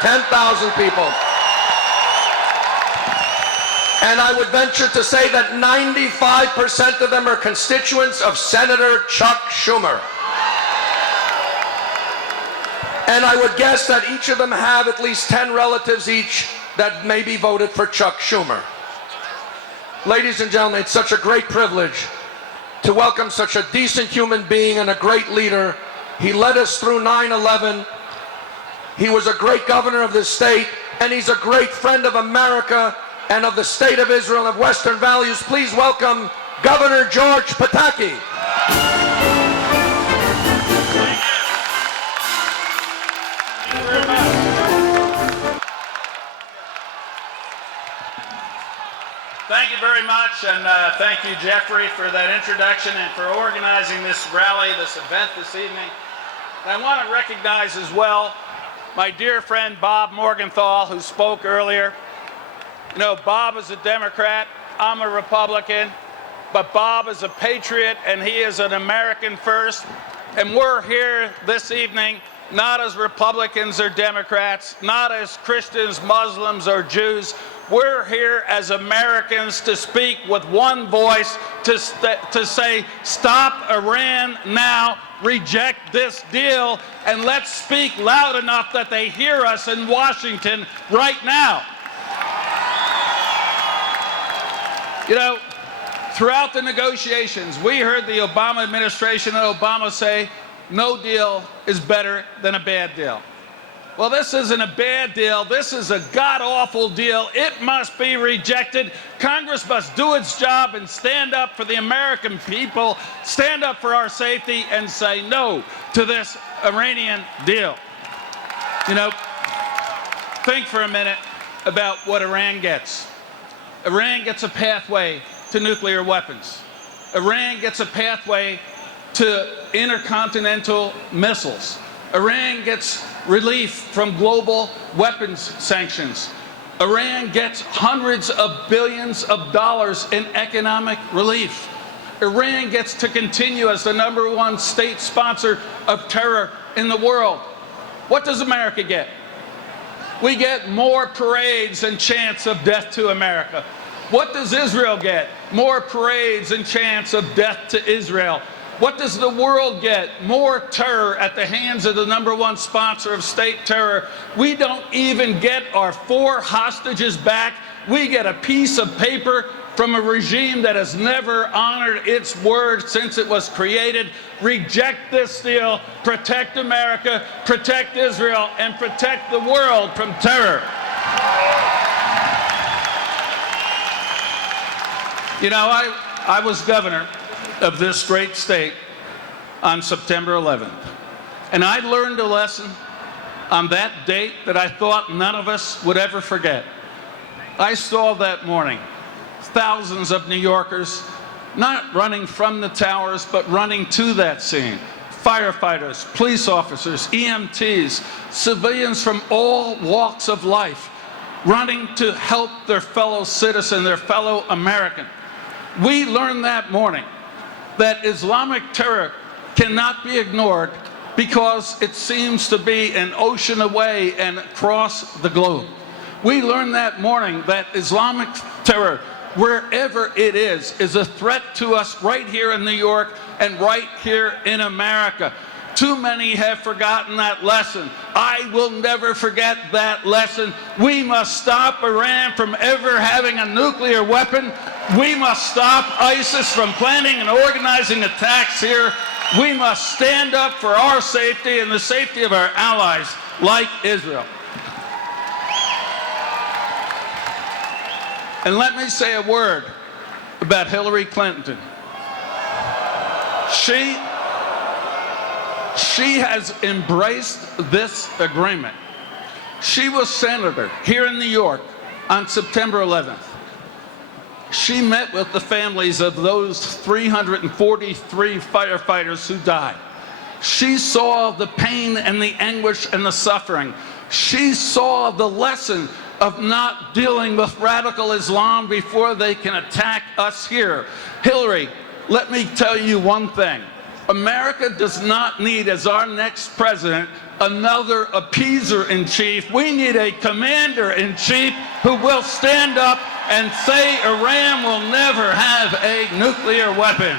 10,000 people. And I would venture to say that 95% of them are constituents of Senator Chuck Schumer. And I would guess that each of them have at least 10 relatives each that maybe voted for Chuck Schumer. Ladies and gentlemen, it's such a great privilege to welcome such a decent human being and a great leader. He led us through 9/11. He was a great governor of this state, and he's a great friend of America and of the state of Israel and of Western values. Please welcome Governor George Pataki. Thank you very much, and thank you, Jeffrey, for that introduction and for organizing this rally, this event this evening. And I want to recognize as well my dear friend Bob Morgenthau, who spoke earlier. You know, Bob is a Democrat, I'm a Republican, but Bob is a patriot and he is an American first. And we're here this evening not as Republicans or Democrats, not as Christians, Muslims, or Jews. We're here as Americans to speak with one voice, to say, stop Iran now, reject this deal, and let's speak loud enough that they hear us in Washington right now. You know, throughout the negotiations, we heard the Obama administration and Obama say, no deal is better than a bad deal. Well, this isn't a bad deal. This is a god-awful deal. It must be rejected. Congress must do its job and stand up for the American people, stand up for our safety, and say no to this Iranian deal. You know, think for a minute about what Iran gets. Iran gets a pathway to nuclear weapons. Iran gets a pathway to intercontinental missiles. Iran gets relief from global weapons sanctions. Iran gets hundreds of billions of dollars in economic relief. Iran gets to continue as the #1 state sponsor of terror in the world. What does America get? We get more parades and chants of death to America. What does Israel get? More parades and chants of death to Israel. What does the world get? More terror at the hands of the #1 sponsor of state terror. We don't even get our 4 hostages back. We get a piece of paper from a regime that has never honored its word since it was created. Reject this deal, protect America, protect Israel, and protect the world from terror. You know, I was governor of this great state on September 11th. And I learned a lesson on that date that I thought none of us would ever forget. I saw that morning thousands of New Yorkers not running from the towers, but running to that scene. Firefighters, police officers, EMTs, civilians from all walks of life, running to help their fellow citizen, their fellow American. We learned that morning that Islamic terror cannot be ignored because it seems to be an ocean away and across the globe. We learned that morning that Islamic terror, wherever it is a threat to us right here in New York and right here in America. Too many have forgotten that lesson. I will never forget that lesson. We must stop Iran from ever having a nuclear weapon. We must stop ISIS from planning and organizing attacks here. We must stand up for our safety and the safety of our allies, like Israel. And let me say a word about Hillary Clinton. She has embraced this agreement. She was senator here in New York on September 11th. She met with the families of those 343 firefighters who died. She saw the pain and the anguish and the suffering. She saw the lesson of not dealing with radical Islam before they can attack us here. Hillary, let me tell you one thing. America does not need, as our next president, another appeaser-in-chief. We need a commander-in-chief who will stand up and say Iran will never have a nuclear weapon.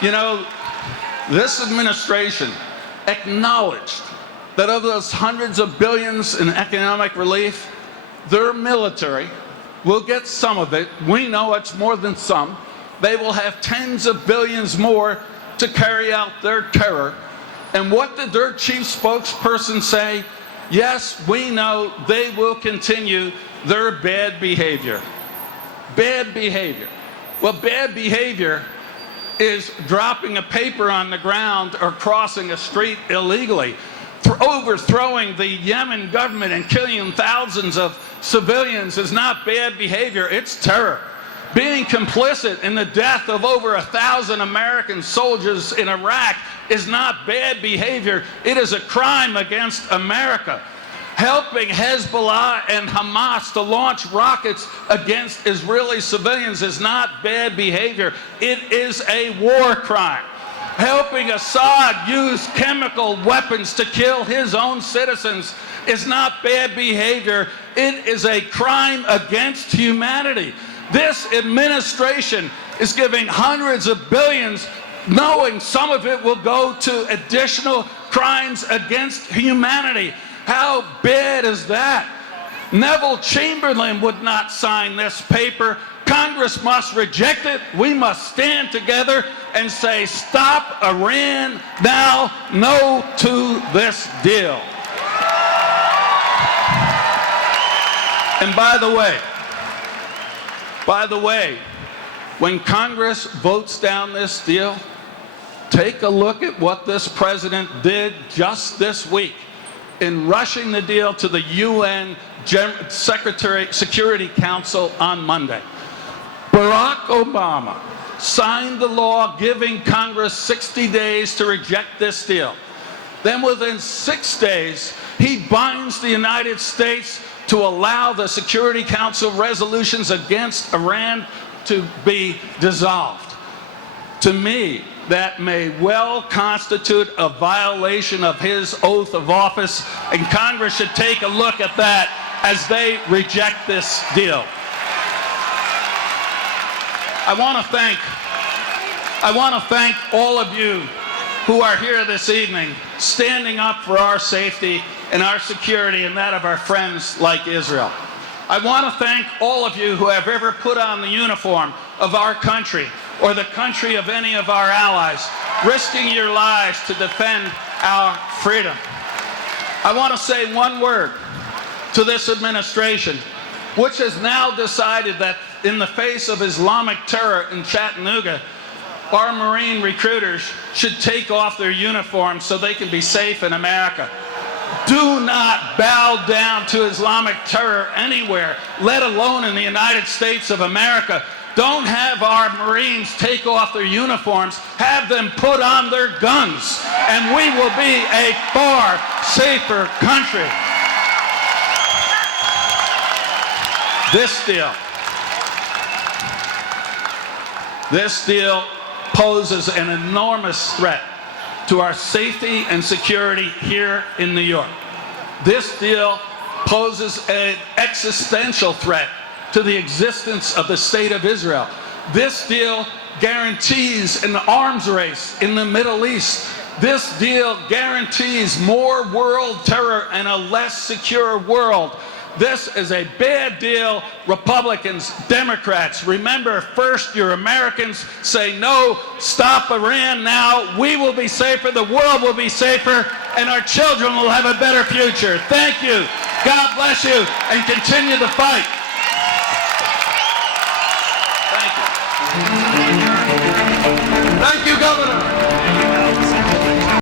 You know, this administration acknowledged that of those hundreds of billions in economic relief, their military will get some of it. We know it's more than some. They will have tens of billions more to carry out their terror. And what did their chief spokesperson say? Yes, we know they will continue their bad behavior. Bad behavior. Well, bad behavior is dropping a paper on the ground or crossing a street illegally, overthrowing the Yemen government and killing thousands of civilians is not bad behavior, it's terror. Being complicit in the death of over 1,000 American soldiers in Iraq is not bad behavior, it is a crime against America. Helping Hezbollah and Hamas to launch rockets against Israeli civilians is not bad behavior, it is a war crime. Helping Assad use chemical weapons to kill his own citizens is not bad behavior, it is a crime against humanity. This administration is giving hundreds of billions, knowing some of it will go to additional crimes against humanity. How bad is that? Neville Chamberlain would not sign this paper. Congress must reject it. We must stand together and say, stop Iran now, no to this deal. And by the way, when Congress votes down this deal, take a look at what this president did just this week in rushing the deal to the UN Security Council on Monday. Barack Obama signed the law giving Congress 60 days to reject this deal. Then within 6 days, he binds the United States to allow the Security Council resolutions against Iran to be dissolved. To me, that may well constitute a violation of his oath of office, and Congress should take a look at that as they reject this deal. I want to thank all of you who are here this evening, standing up for our safety and our security and that of our friends like Israel. I want to thank all of you who have ever put on the uniform of our country or the country of any of our allies, risking your lives to defend our freedom. I want to say one word to this administration, which has now decided that in the face of Islamic terror in Chattanooga, our Marine recruiters should take off their uniforms so they can be safe in America. Do not bow down to Islamic terror anywhere, let alone in the United States of America. Don't have our Marines take off their uniforms, have them put on their guns, and we will be a far safer country. This deal poses an enormous threat to our safety and security here in New York. This deal poses an existential threat to the existence of the State of Israel. This deal guarantees an arms race in the Middle East. This deal guarantees more world terror and a less secure world. This is a bad deal. Republicans, Democrats, remember first your Americans, say no, stop Iran now. We will be safer, the world will be safer, and our children will have a better future. Thank you. God bless you, and continue the fight.